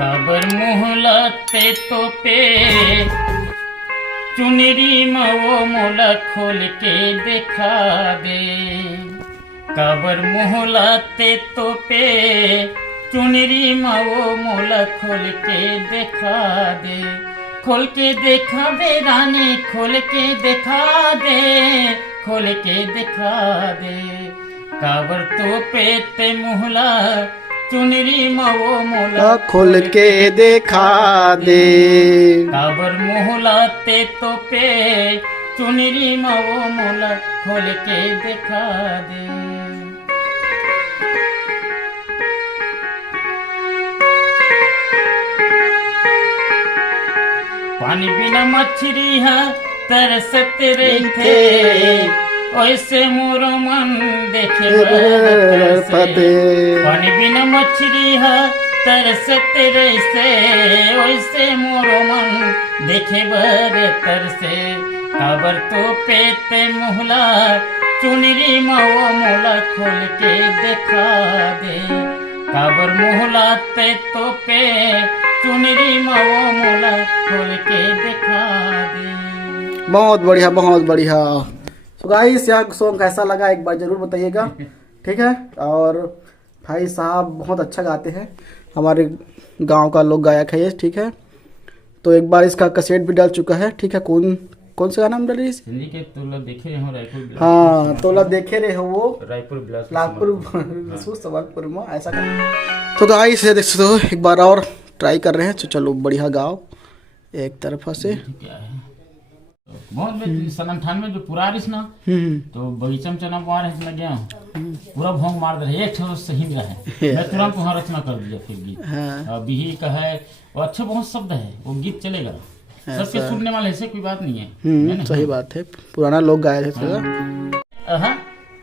काबर मोहलते तो पे चुनरी वो मोला खोल के दिखा दे। काबर मोहलते तो पे चुनरी वो मोला खोल के दिखा दे। खोल के दिखा दे रानी, खोल के दिखा दे, खोल के दिखा दे। काबर तो पे ते मोहला चुनरी वो मोला खोल के दिखा दे। काबर मोहलाते तो पे चुनरी वो मोला खोल के दिखा दे। पानी बिना मछली है तरसत रहते, ऐसे मोर मन देखे तरसे। पानी बिना मछली है तरसत रहते, ऐसे मोर मन देखे बर तरसे। काबर तो पेते मोहला चुनरी वो मोला खोल के दिखा दे। काबर मोहलाते तो पे चुनरी वो मोला खोल के दिखा दे। बहुत बढ़िया, बहुत बढ़िया। तो गाइस यहाँ सॉन्ग कैसा लगा एक बार जरूर बताइएगा, ठीक है। और भाई साहब बहुत अच्छा गाते हैं, हमारे गांव का लोग गायक है ये, ठीक है। तो एक बार इसका कैसेट भी डाल चुका है, ठीक है। कौन सा गाना हम डाल रही है? हिंदी के तोला देखे हो रायपुर। हाँ, तोला देखे रहे हो वो रायपुर लाखपुर सबलपुर में ऐसा कर। तो गाइस ये देख सकते हो, एक बार और ट्राई कर रहे हैं। तो चलो बढ़िया गाओ एक तरफा से। क्या है बहुत सन 98 जो पूरा रिस ना, तो बगीचा में चना बुआ रहे लग गया, पूरा भोंग मार दे एक ठो सही में है। मैं तुरंत वहाँ रचना कर दिया फिर गीत। हाँ। बिही का है और अच्छे बहुत शब्द है, वो गीत चलेगा सबके सुनने वाले, ऐसे कोई बात नहीं है। सही बात है, पुराना लोग गाए थे।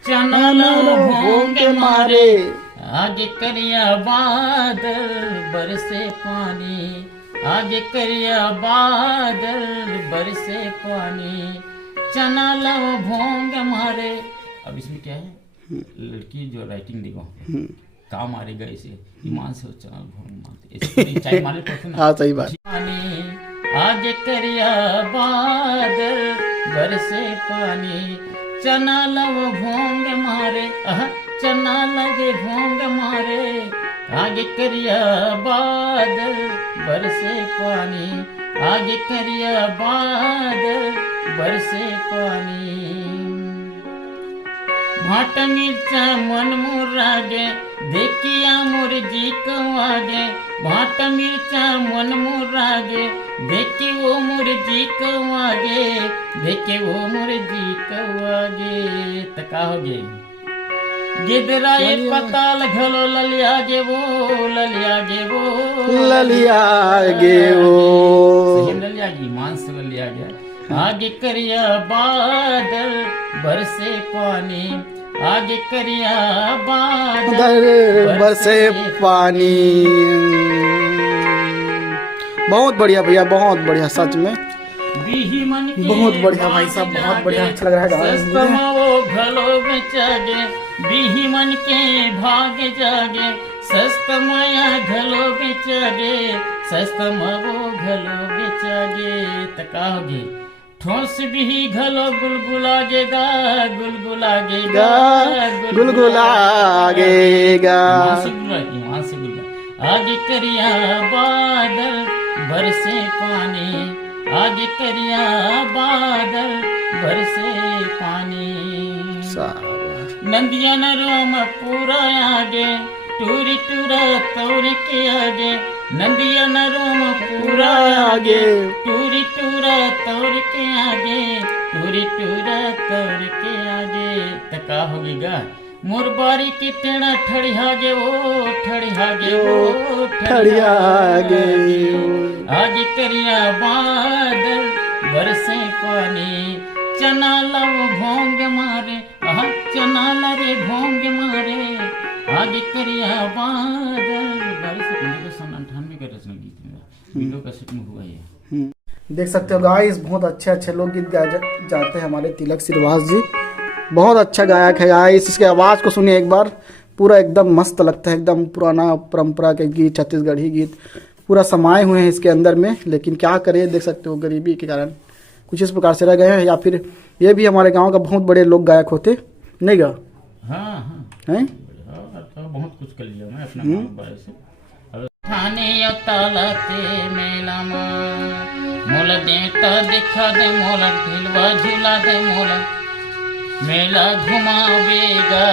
चना भोंग मारे आगे करिया बादल बरसे पानी, आगे करिया बादल बरसे पानी, चना लव भोंग मारे। अब इसमें क्या है, लड़की जो राइटिंग देखो का मारेगा इसे ईमान से चना भोंग मारते चाय मारे पड़ते ना। हाँ सही बात। आगे करिया बादल बरसे पानी, चना लव भोंग मारे, चना लगे भोंग मारे। आगे करिया बादल बरसे पानी, आगे करिया बादल बरसे पानी। भाटा मिर्चा मन मोर आगे देखिया मोर जी को आगे, भाटा मिर्चा मन मोर आगे देखी वो मोर जी को आगे, देखे वो मोर जी को आगे। तका हो गए गिदराए पताल घलो ललिया गे वो, ललिया गे वो, ललिया गे वो, सही ललिया गी मांस ललिया गया। आगे करिया बादल बरसे पानी, आगे करिया बादल बरसे पानी। बहुत बढ़िया भैया, बहुत बढ़िया, सच में बहुत बढ़िया भाई साहब, बहुत बढ़िया, अच्छा लग रहा है। वो घलो में जागे बिही मन के भाग जागे, सस्ता माया घलो बेचागे, सस्ता वो घलो बेचागे। तकाओगे ठोस बिही घलो गुलगुलागेगा, गुलगुलागेगा, गुलगुलागेगा। आगे करिया बादल बरसे पानी, आगे करिया बादल बरसे पानी। नंदिया न रोम पूरा आगे टूरी टूरा तौर के आगे, नंदिया न रोम पूरा आगे टूरी टूरा तौर के आगे, टूरी टूरा तौर के आगे। तका होगीगा मोर बारी की टेढ़ा ठड़िया गे वो, ठड़िया गे वो, ठड़िया गे। आगे करिया बादल बरसे पानी, चना लव भोंग मारे, चना लरे भोंग मारे। आगे करिया बादल बरसे। 1998 का रचना गीत मेरा वीडियो कैसेट में हुआ है। देख सकते हो गाइस, बहुत अच्छे अच्छे लोग गीत गाए जाते हैं हमारे तिलक श्रीवास जी, बहुत अच्छा गायक है गाइस। इसके आवाज़ को सुनिए एक बार, पूरा एकदम मस्त लगता है, एकदम पुराना परंपरा के गीत, छत्तीसगढ़ी गीत पूरा समाये हुए हैं इसके अंदर में, लेकिन क्या करें, देख सकते हो गरीबी के कारण कुछ इस प्रकार से रह गए हैं। या फिर ये भी हमारे गांव का बहुत बड़े लोग गायक होते नहीं गा? हाँ हाँ हैं? तो बहुत कुछ कर लिया मैं अपना गाँव बारे से। थाने ताला के मेला मोला देता दिखा दे मोला ढिलवा झूला दे मोला मेला घुमावेगा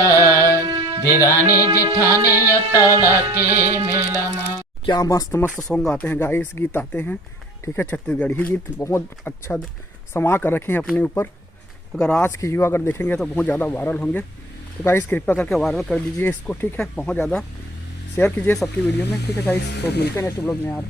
देरानी जेठानी ताला के मेला में। क्या मस्त मस्त सॉन्ग आते हैं गाइस, गीत आते हैं, ठीक है। छत्तीसगढ़ी गीत बहुत अच्छा समा कर रखे हैं अपने ऊपर। अगर आज के युवा अगर देखेंगे तो बहुत ज़्यादा वायरल होंगे। तो गाइस कृपया करके वायरल कर दीजिए इसको, ठीक है। बहुत ज़्यादा शेयर कीजिए सबकी वीडियो में, ठीक है गाइस। तो मिलते हैं नेक्स्ट ब्लॉग में यार।